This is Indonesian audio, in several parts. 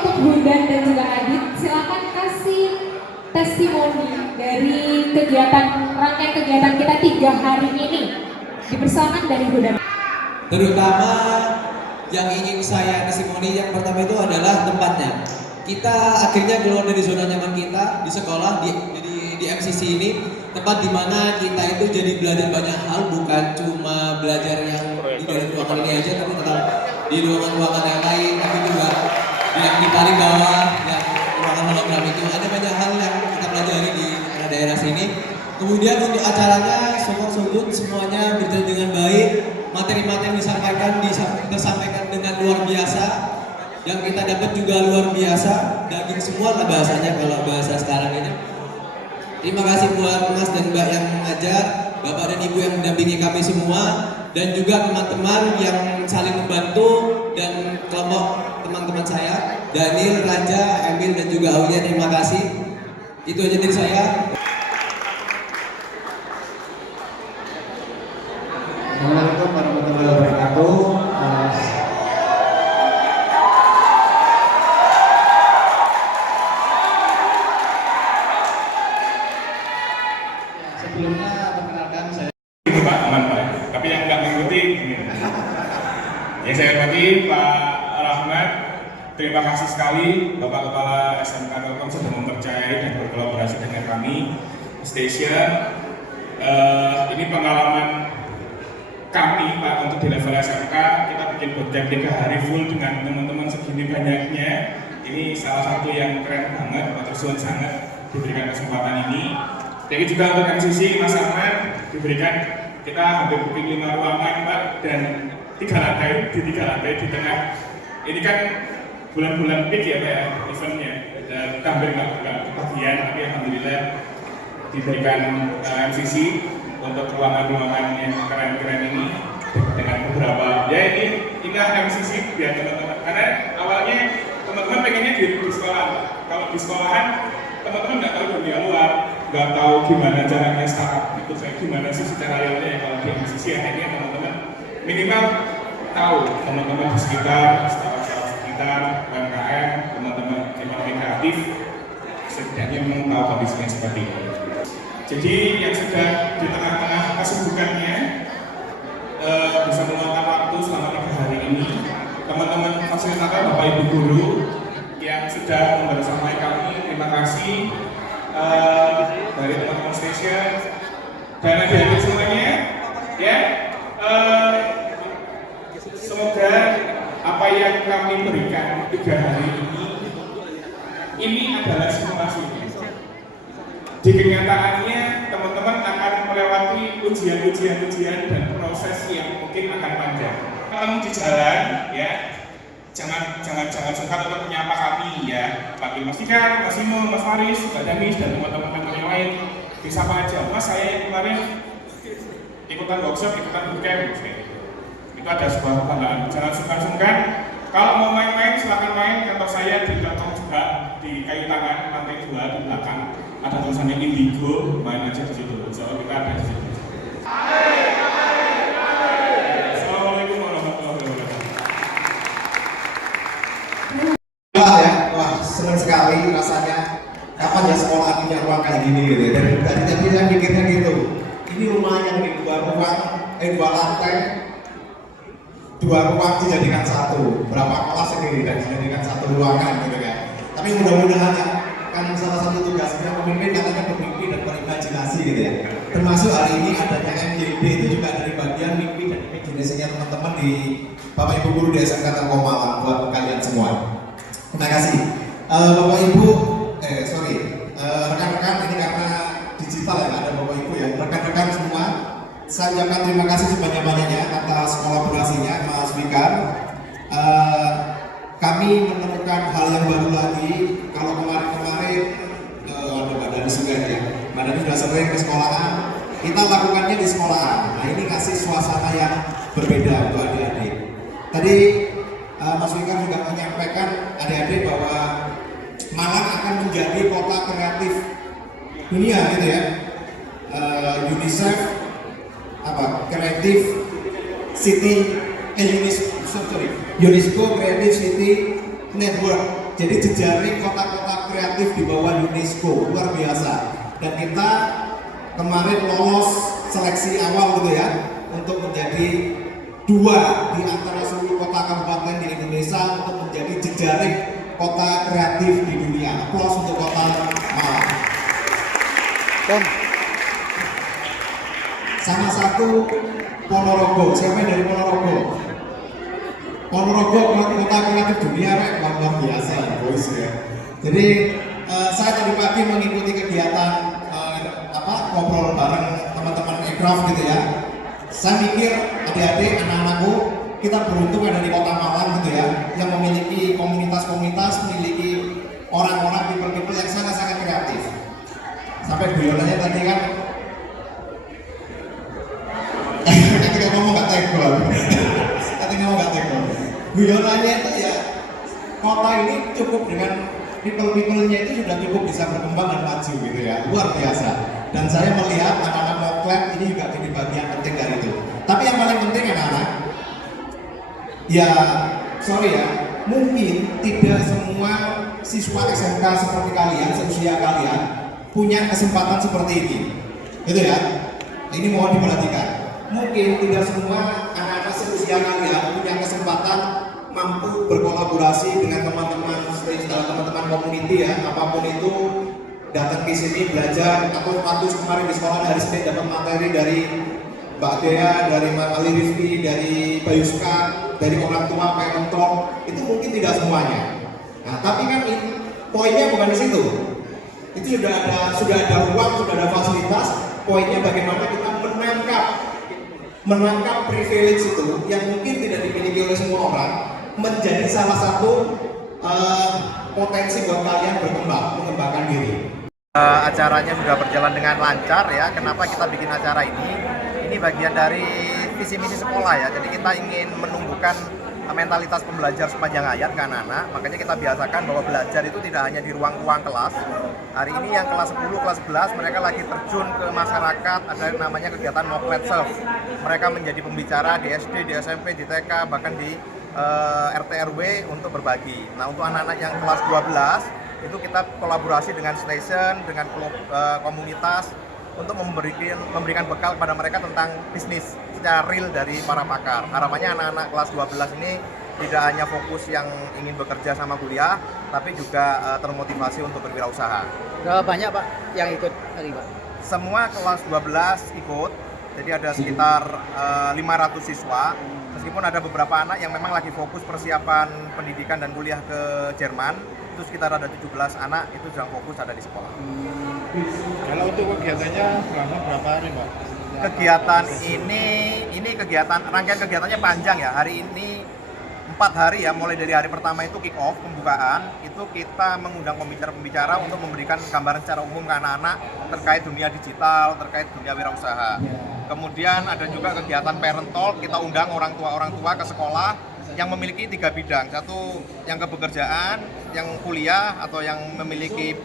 untuk Hudan dan juga Adit, silakan kasih testimoni dari rangkaian kegiatan kita 3 hari ini. Dipersilakan dari Hudan. Terutama yang ingin saya testimoni yang pertama itu adalah tempatnya. Kita akhirnya keluar dari zona nyaman kita di sekolah di MCC ini, tempat dimana kita itu jadi belajar banyak hal, bukan cuma belajar yang di dalam ruangan ini aja, tapi tetap di ruangan-ruangan yang lain, tapi juga yang di paling bawah, yang ruangan hologram itu ada banyak hal yang kita pelajari di daerah sini. Kemudian untuk acaranya sungguh-sungguh semuanya berjalan dengan baik, materi-materi disampaikan dengan luar biasa, yang kita dapat juga luar biasa, daging semua lah bahasanya kalau bahasa sekarang ini. Terima kasih buat Mas dan Mbak yang mengajar, Bapak dan Ibu yang mendampingi kami semua, dan juga teman-teman yang saling membantu dan kelompok teman-teman saya, Daniel, Raja, Emil, dan juga Aulia. Terima kasih. Itu aja dari saya. Assalamualaikum warahmatullahi wabarakatuh. Sebelumnya perkenalkan saya. Itu Pak, aman Pak. Tapi yang nggak mengikuti, yang saya hormati Pak Rahmat. Terima kasih sekali Bapak Kepala SMK Telkom sudah mempercayai dan berkolaborasi dengan kami Station. Ini pengalaman kami Pak untuk di level SMK, kita bikin bootcamp 3 hari full dengan teman-teman segini banyaknya. Ini salah satu yang keren banget, Pak Tersuan sangat diberikan kesempatan ini. Jadi juga untuk MCC Mas Ahmad diberikan, kita hampir booking 5 ruangan Pak, dan 3 lantai di tengah. Ini kan bulan-bulan peak ya Pak ya, eventnya, dan kita hampir nggak kebagian, tapi alhamdulillah diberikan MCC untuk ruangan-ruangan yang keren-keren ini dengan beberapa, ya inilah MCC biar teman-teman, karena awalnya teman-teman pengennya di sekolah. Kalau di sekolahan teman-teman nggak tahu dunia luar, nggak tahu gimana caranya startup itu kayak gimana sih secara realnya. Kalau di MCC akhirnya teman-teman minimal tahu, teman-teman di sekitar, startup sekitar, UMKM, teman-teman ekonomi kreatif setidaknya memang tahu kondisinya seperti ini. Jadi yang sudah di tengah-tengah kesibukannya bisa meluangkan waktu selama 3 hari ini, teman-teman fasilitator, Bapak Ibu guru yang sudah membersamai kami, terima kasih dari teman-teman Station dan adik-adik semuanya. Ya, semoga apa yang kami berikan 3 hari ini adalah simulasi. Di kenyataannya teman-teman akan melewati ujian dan proses yang mungkin akan panjang. Kamu di jalan ya, jangan sungkan untuk menyapa kami ya, Pak Mas Dika, Mas Imo, Mas Faris, Mbak Damis dan teman-teman yang lain. Disapa aja, Mas saya yang kemarin ikutan workshop, ikutan bootcamp. Itu ada sebuah kebanggaan. Jangan sungkan-sungkan. Kalau mau main-main silakan main. Kantor saya di Telkom juga di kayu tangan lantai 2 di belakang. Ada tulisannya Indigo, main aja di situ. So kita ada di situ. Assalamualaikum warahmatullahi wabarakatuh. Wah, senang sekali rasanya. Kapan ya sekolah punya ruang kayak gini gitu ya. Dari tadi saya pikirnya gitu. Ini lumayan nih, 2 lantai, 2 ruang dijadikan 1. Berapa kelas ini dan dijadikan 1 ruangan gitu kan. Tapi mudah-mudahan ya, kan salah satu tugasnya pemimpin katanya bermimpi dan berimajinasi gitu ya. Termasuk hari ini adanya MJD itu juga dari bagian mimpi dan imajinasinya teman-teman di Bapak Ibu guru di SMK Telkom Malang buat kalian semua. Terima kasih. Bapak Ibu, rekan-rekan ini karena digital ya, ada Bapak Ibu ya. Rekan-rekan semua, saya ucapkan terima kasih sebanyak-banyaknya atas kolaborasinya Mas Fikar. Kami menemukan hal yang baru lagi. Kalau kemarin ada Mbak Dani juga ya, Mbak Dani sudah sering ke sekolahan, kita lakukannya di sekolahan. Nah ini kasih suasana yang berbeda untuk adik-adik. Tadi Mas Fikar juga menyampaikan adik-adik bahwa Malang akan menjadi kota kreatif dunia gitu ya. UNICEF Creative City UNESCO Creative City Network. jadi jejaring kota-kota kreatif di bawah UNESCO, luar biasa. Dan kita kemarin lolos seleksi awal gitu ya, untuk menjadi 2 di antara seluruh kota kabupaten di Indonesia untuk menjadi jejaring kota kreatif di dunia. Aplaus untuk kota Malang. Dan sama satu Ponorogo. Siapa yang dari Ponorogo? Ponorogo kota kreatif dunia, luar biasa, bos ya. Jadi saya tadi pagi mengikuti kegiatan ngobrol bareng teman-teman Ekraf gitu ya. Saya mikir adik-adik, anak-anakku, kita beruntung ada di kota Malang gitu ya, yang memiliki komunitas-komunitas, memiliki orang-orang people-people yang sangat-sangat kreatif. Sampai guyonannya tadi kan, ketika ngomong nggak tegol, guyonannya itu ya, kota ini cukup dengan people-people-nya itu sudah cukup bisa berkembang dan maju gitu ya, luar biasa. Dan saya melihat anak-anak Moklet ini juga jadi bagian penting dari itu. Tapi yang paling penting anak-anak, ya sorry ya, mungkin tidak semua siswa SMK seperti kalian, seusia kalian, punya kesempatan seperti ini, gitu ya. Ini mohon diperhatikan. Mungkin tidak semua anak-anak seusia kalian punya kesempatan mampu berkolaborasi dengan teman-teman community ya, apapun itu, datang ke sini belajar, atau waktu kemarin di sekolah hari Senin dapat materi dari Mbak Dea, dari Mbak Ali Rifki, dari Bayuska, dari orang tua parent talk, itu mungkin tidak semuanya. Nah, tapi kan poinnya bukan di situ. Itu sudah ada ruang, sudah ada fasilitas. Poinnya bagaimana kita menangkap privilege itu yang mungkin tidak dimiliki oleh semua orang, menjadi salah satu potensi buat kalian mengembangkan diri. Acaranya sudah berjalan dengan lancar ya. Kenapa kita bikin acara ini? Ini bagian dari visi misi sekolah ya. Jadi kita ingin menumbuhkan mentalitas pembelajar sepanjang hayat ke anak-anak. Makanya kita biasakan bahwa belajar itu tidak hanya di ruang-ruang kelas. Hari ini yang kelas 10, kelas 11 mereka lagi terjun ke masyarakat, ada yang namanya kegiatan Moklet Serve. Mereka menjadi pembicara di SD, di SMP, di TK, bahkan di RT RW untuk berbagi. Nah, untuk anak-anak yang kelas 12 itu kita kolaborasi dengan station, dengan komunitas untuk memberikan bekal kepada mereka tentang bisnis secara real dari para pakar. Harapannya anak-anak kelas 12 ini tidak hanya fokus yang ingin bekerja sama kuliah, tapi juga termotivasi untuk berwirausaha. Berapa banyak Pak yang ikut hari Pak? Semua kelas 12 ikut, jadi ada sekitar 500 siswa. Meskipun ada beberapa anak yang memang lagi fokus persiapan pendidikan dan kuliah ke Jerman, itu sekitar ada 17 anak itu sedang fokus ada di sekolah. Kalau untuk kegiatannya berapa hari Pak? Kegiatan ini rangkaian kegiatannya panjang ya. Hari ini 4 hari ya, mulai dari hari pertama itu kick off, pembukaan, itu kita mengundang pembicara-pembicara untuk memberikan gambaran secara umum ke anak-anak terkait dunia digital, terkait dunia wirausaha. Kemudian ada juga kegiatan parent talk, kita undang orang tua ke sekolah yang memiliki 3 bidang. Satu yang kepekerjaan, yang kuliah atau yang memiliki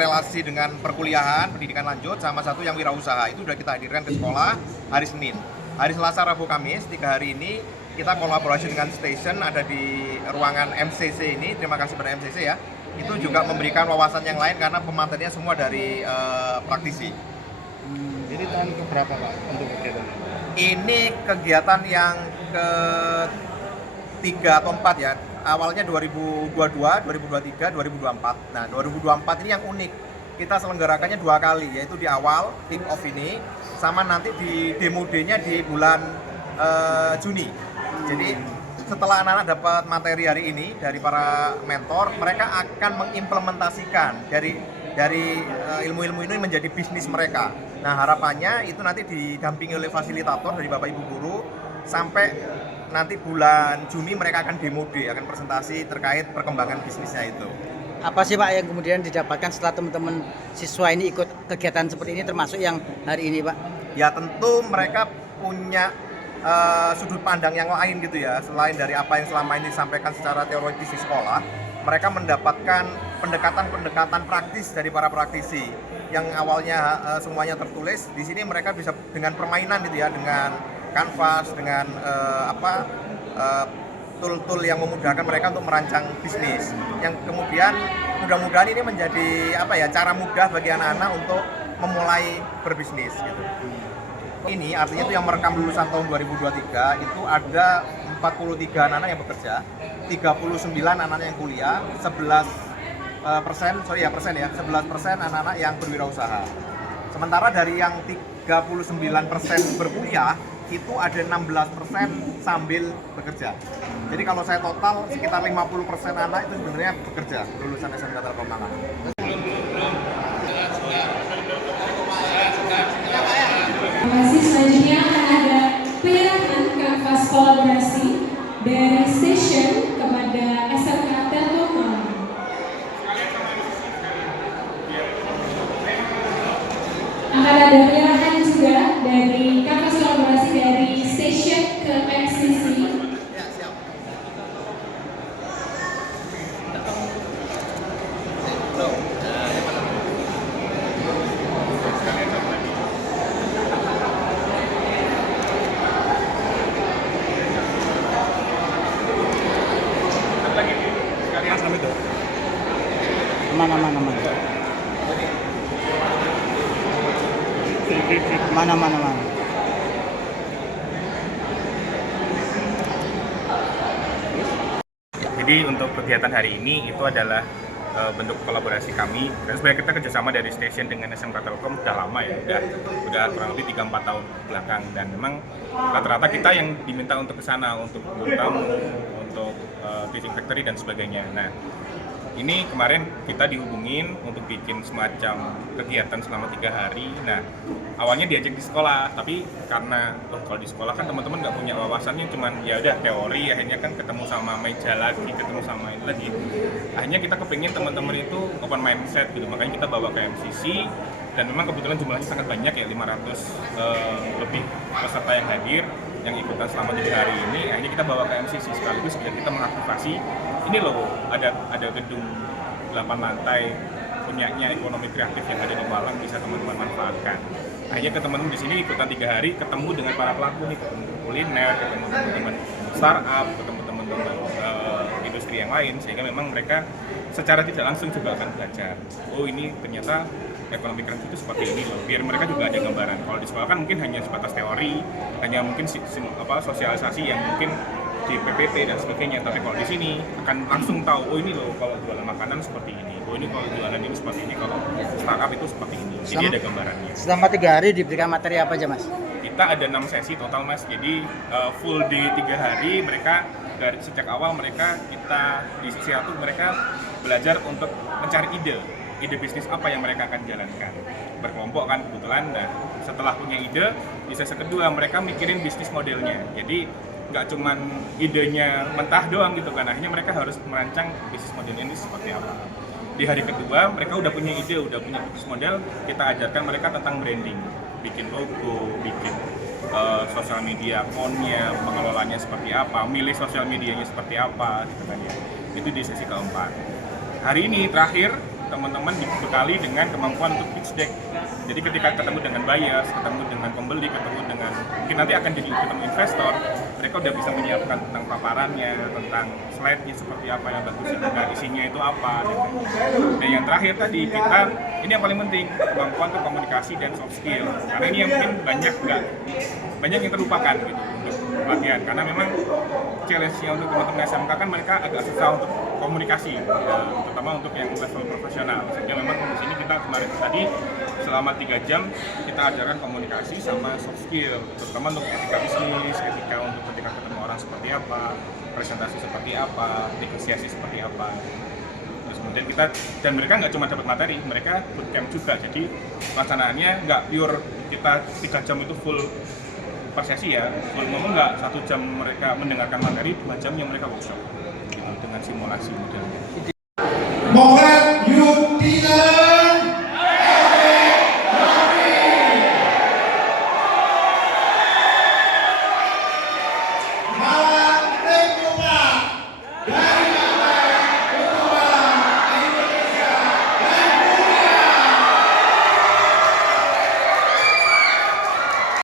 relasi dengan perkuliahan, pendidikan lanjut, sama satu yang wirausaha. Itu sudah kita hadirkan ke sekolah hari Senin. Hari Selasa, Rabu, Kamis, 3 hari ini kita kolaborasi dengan station, ada di ruangan MCC ini, terima kasih pada MCC ya. Itu juga memberikan wawasan yang lain karena pematerinya semua dari praktisi. Jadi tahun keberapa Pak untuk kegiatannya? Ini kegiatan yang ke-3 atau 4 ya. Awalnya 2022, 2023, 2024. Nah, 2024 ini yang unik. Kita selenggarakannya 2 kali, yaitu di awal kick off ini, sama nanti di demo day-nya di bulan Juni. Jadi setelah anak-anak dapat materi hari ini dari para mentor, mereka akan mengimplementasikan dari ilmu-ilmu ini menjadi bisnis mereka. Nah, harapannya itu nanti didampingi oleh fasilitator dari Bapak Ibu guru sampai nanti bulan Juni mereka akan demo day, akan presentasi terkait perkembangan bisnisnya itu. Apa sih Pak yang kemudian didapatkan setelah teman-teman siswa ini ikut kegiatan seperti ini, termasuk yang hari ini Pak? Ya tentu mereka punya sudut pandang yang lain gitu ya, selain dari apa yang selama ini disampaikan secara teoritis di sekolah. Mereka mendapatkan pendekatan praktis dari para praktisi yang awalnya semuanya tertulis. Di sini mereka bisa dengan permainan gitu ya, dengan kanvas, dengan tool-tool yang memudahkan mereka untuk merancang bisnis. Yang kemudian mudah-mudahan ini menjadi cara mudah bagi anak-anak untuk memulai berbisnis gitu. Ini artinya itu yang merekam lulusan tahun 2023 itu ada 43 anak-anak yang bekerja, 39 anak-anak yang kuliah, 11% anak-anak yang berwirausaha. Sementara dari yang 39% berkuliah itu ada 16% sambil bekerja. Jadi kalau saya total sekitar 50% anak itu sebenarnya bekerja lulusan SMK Telkom. Terima kasih. Selanjutnya akan ada penyerahan kanvas kolaborasi dari Station kepada SMK Telkom Malang. Akan ada penyerahan juga dari kanvas kolaborasi dari Station ke MCC. Mana. Jadi untuk kegiatan hari ini itu adalah bentuk kolaborasi kami. Dan sebenarnya kita kerjasama dari Station dengan SMK Telkom sudah lama ya, udah kurang lebih 3-4 tahun belakang. Dan memang rata-rata kita yang diminta untuk ke sana, untuk tamu, untuk teaching factory dan sebagainya. Nah, ini kemarin kita dihubungin untuk bikin semacam kegiatan selama 3 hari. Nah, awalnya diajak di sekolah, tapi karena kalau di sekolah kan teman-teman nggak punya wawasannya, cuman ya udah teori, akhirnya kan ketemu sama meja lagi, ketemu sama ini lagi. Akhirnya kita kepingin teman-teman itu open mindset gitu, makanya kita bawa ke MCC. Dan memang kebetulan jumlahnya sangat banyak ya, 500 lebih peserta yang hadir, yang ikutan selama 3 hari ini. Akhirnya kita bawa ke MCC sekaligus kita mengaktifasi ini loh, ada gedung 8 lantai punyanya ekonomi kreatif yang ada di Malang, bisa teman-teman manfaatkan. Akhirnya ke teman-teman di sini ikutan 3 hari, ketemu dengan para pelaku nih, ketemu kuliner, ketemu teman-teman startup, ketemu teman-teman industri yang lain, sehingga memang mereka secara tidak langsung juga akan belajar. Oh, ini ternyata ekonomi kreatif itu seperti ini loh, biar mereka juga ada gambaran. Kalau di sekolah kan mungkin hanya sebatas teori, hanya mungkin sosialisasi yang mungkin di PPT dan sebagainya, tapi kalau di sini akan langsung tahu, oh ini loh kalau jualan makanan seperti ini, oh ini kalau jualan ini seperti ini, kalau startup itu seperti ini. Jadi ada gambarannya. Selama 3 hari diberikan materi apa aja, Mas? Kita ada 6 sesi total, Mas. Jadi full day 3 hari, mereka dari sejak awal kita di sesi 1 mereka belajar untuk mencari ide bisnis apa yang mereka akan jalankan, berkelompok kan kebetulan. Nah, setelah punya ide, di sesi kedua mereka mikirin bisnis modelnya. Jadi nggak cuman idenya mentah doang gitu kan, akhirnya mereka harus merancang bisnis model ini seperti apa. Di hari kedua mereka udah punya ide, udah punya bisnis model, kita ajarkan mereka tentang branding, bikin logo, bikin sosial media account-nya, pengelolanya seperti apa, milih sosial medianya seperti apa gitu kan ya. Itu di sesi keempat. Hari ini terakhir teman-teman dibekali dengan kemampuan untuk pitch deck. Jadi ketika ketemu dengan buyers, ketemu dengan pembeli, ketemu dengan mungkin nanti akan jadi ketemu investor, mereka udah bisa menyiapkan tentang paparannya, tentang slide-nya seperti apa yang bagus, isinya itu apa. Dan yang terakhir tadi ini yang paling penting, kemampuan untuk komunikasi dan soft skill. Karena ini yang mungkin banyak yang terlupakan gitu untuk pelatihan. Karena memang challenge-nya untuk teman-teman SMK kan mereka agak susah untuk komunikasi, terutama untuk yang level profesional. Sehingga memang di sini kita kemarin tadi selama 3 jam kita ajarkan komunikasi sama soft skill, terutama untuk ketika bisnis, ketika ketemu orang seperti apa, presentasi seperti apa, negosiasi seperti apa. Terus kemudian dan mereka nggak cuma dapat materi, mereka bootcamp juga. Jadi pelaksanaannya nggak pure kita 3 jam itu full per sesi ya, full ngomong nggak, 1 jam mereka mendengarkan materi, 2 jam yang mereka workshop gitu, dengan simulasi modelnya.